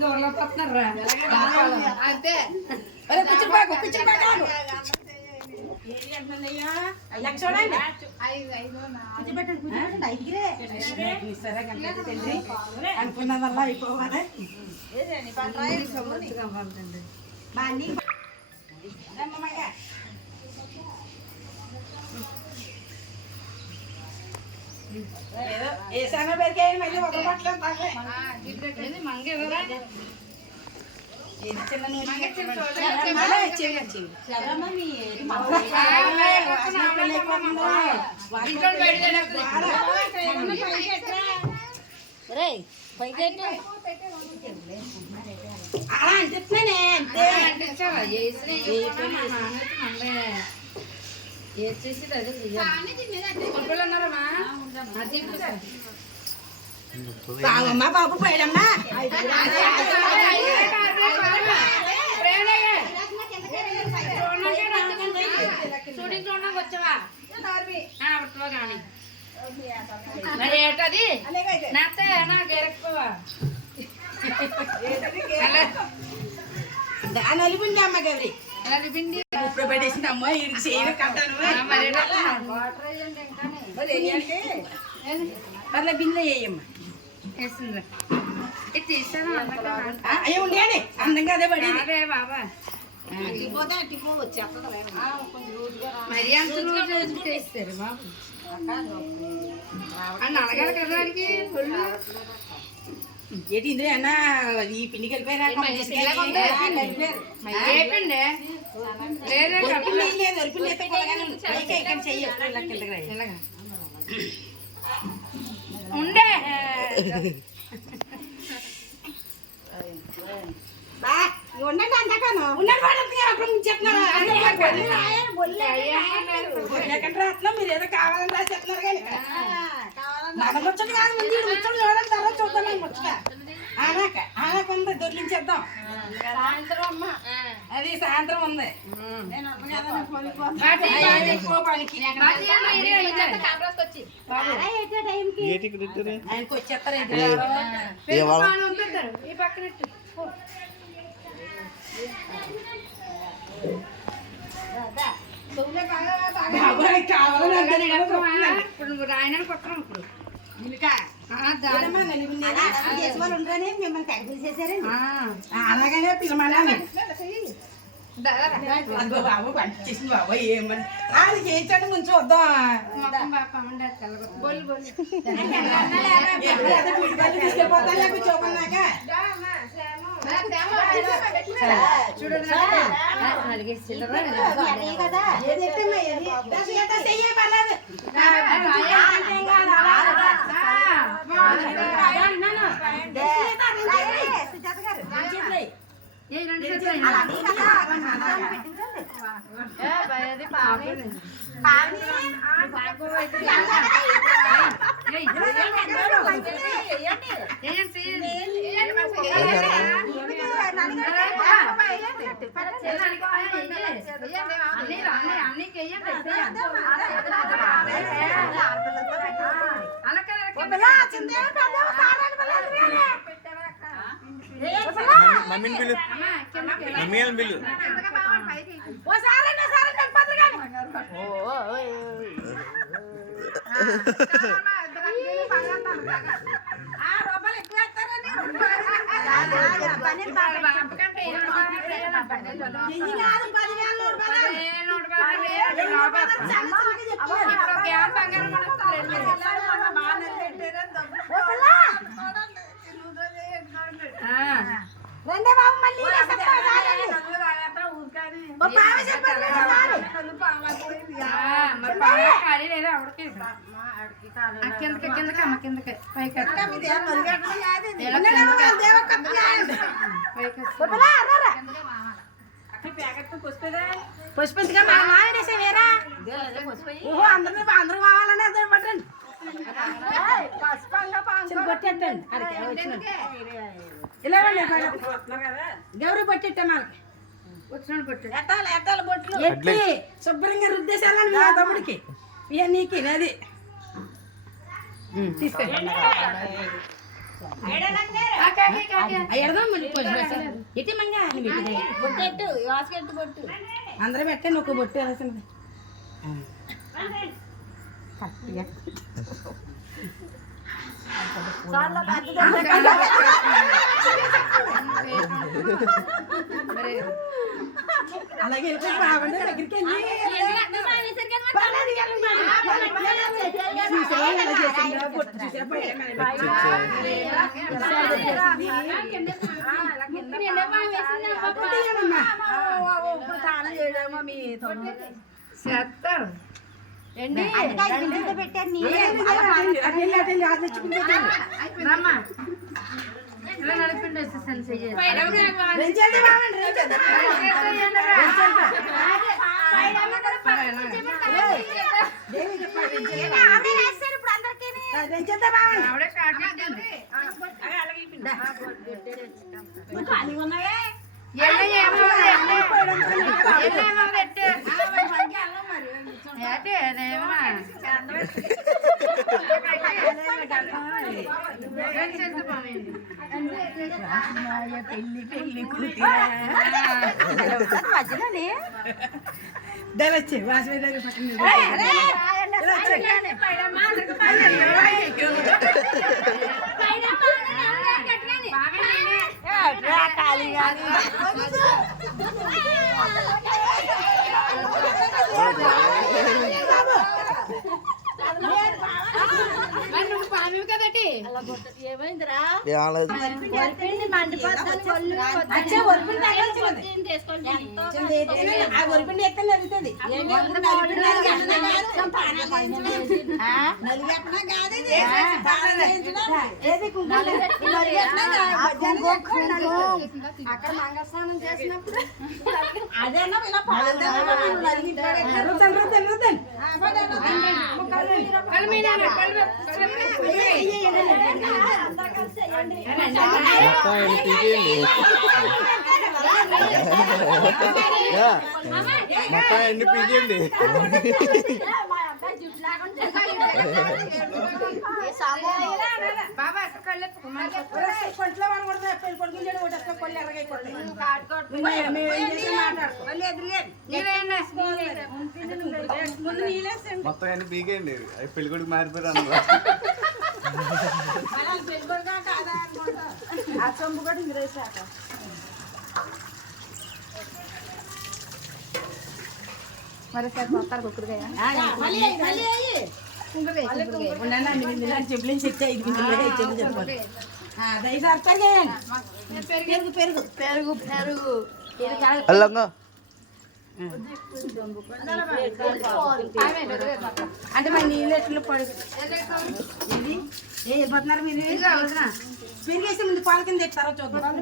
దూరంలో పోతున్నారా అంతే అనుకున్నదల్లా అయిపోవాలి ఏసాన పేరుకే మళ్ళీ ఒక బట్టలు మంగే అలా అంటున్నానే చేసేది అదే పిల్లలు ఉన్నారమ్మా బావమ్మా బాబు పోయాడమ్మా చూడండి వచ్చావా కానీ మరి ఏంటది నాతే నా గెరక్కువా దాని అలిపిండి అమ్మ గౌరి పిండి ఇప్పుడు పడేసింది అమ్మ ఇడికి చేయను కట్టాను అట్లా బిల్లు వేయమ్మా వేసింది ఇది తీసాను అయ్యో ఉండేది అందంగా అదే పడి అదే బాబా మరి అంత రోజు చేస్తారు బాబు అని అడగాలి కదా వాడికి ఏంటి ఇందులో అన్న ఈ పిండి కలిపారా ఏపండి ఉండే ఉండండి అంతకాను ఉన్నాడు అప్పుడు చెప్తున్నారు మీరు ఏదో కావాలని రాసి చెప్తున్నారు కానీ మన ముచ్చట కాదు ముందు ముచ్చట చూడాలి తర్వాత చూద్దామని ముచ్చట ఆనాకుంది దొర్లించేద్దాం సాయంత్రం అమ్మ అది సాయంత్రం ఉంది ఆయనకి వచ్చేస్తారు ఈ పక్కన ఇప్పుడు ఆయన కొట్టడం ఇప్పుడు అలాగనే పిల్లమని బాబు పంపించేసింది బాబు ఏమని అది చేయించండి ముందు చూద్దాం తీసుకెళ్ళిపోతాను లేకపోతే చూపన్నాక మమ్మీని బిల్లు మమ్మీ బిల్లు రెండే బాబు మళ్ళీ పుష్పించగా మానేసేవేరా ఓహో అందరూ కావాలని అదే పట్టండి కొట్టేట్టండి ఇలా గౌరీ పట్టేట్ట మనకి వచ్చినాడు పట్టు ఎట్టాలి బొట్లు ఎట్టి శుభ్రంగా రుద్దేశాలని మా తమ్ముడికి ఇక నీకు అది తీసుకెళ్ళి ఎడదాం మళ్ళీ ఎట్టి మంగా అందరూ పెట్టండి ఒక బొట్టు వేసింది అలాగే వెళ్ళిపోయి బాగుండే దగ్గరికి వెళ్ళి చేస్తారు రమ్మా ఇలా నడిపిండి వచ్చేసాను ఆవిడే స్టార్ట్ చేసింది వచ్చే వాసవి దగ్గర ఒరిపిండి ఎక్కడ నలుగుతుంది అక్కడ మంగళస్నానం చేసినప్పుడు అదేనా ఇలా మొత్తం ఎన్ని పీకేయండి బాబా కొంట్లో పడకూడదు పెళ్లి కొడుకులు చేయడం ఒకటి కొల్లు ఎరగైపోతాయి ముందు నీళ్ళేసండి మొత్తం ఎన్ని పీకేయండి అవి పెళ్లి కొడుకు మారిపోయారు అందరూ పెళ్లి కొడుకా కాదా అనుకుంటా ఆ సొంపు కూడా ఇందులో వేసాక మరి సార్ మొత్తారు కుక్కడికాయ చెప్పులు చెప్తే 5 గింజలు చెప్పాలి దయసారి పెరుగు పెరుగు పెరుగు పెరుగు అల్లంగా అంటే మరి నీళ్ళు ఎట్లు పడుగు వెళ్ళిపోతున్నారు మీరు పెరిగేసి ముందు పాల కింద ఎత్తారో చూద్దాం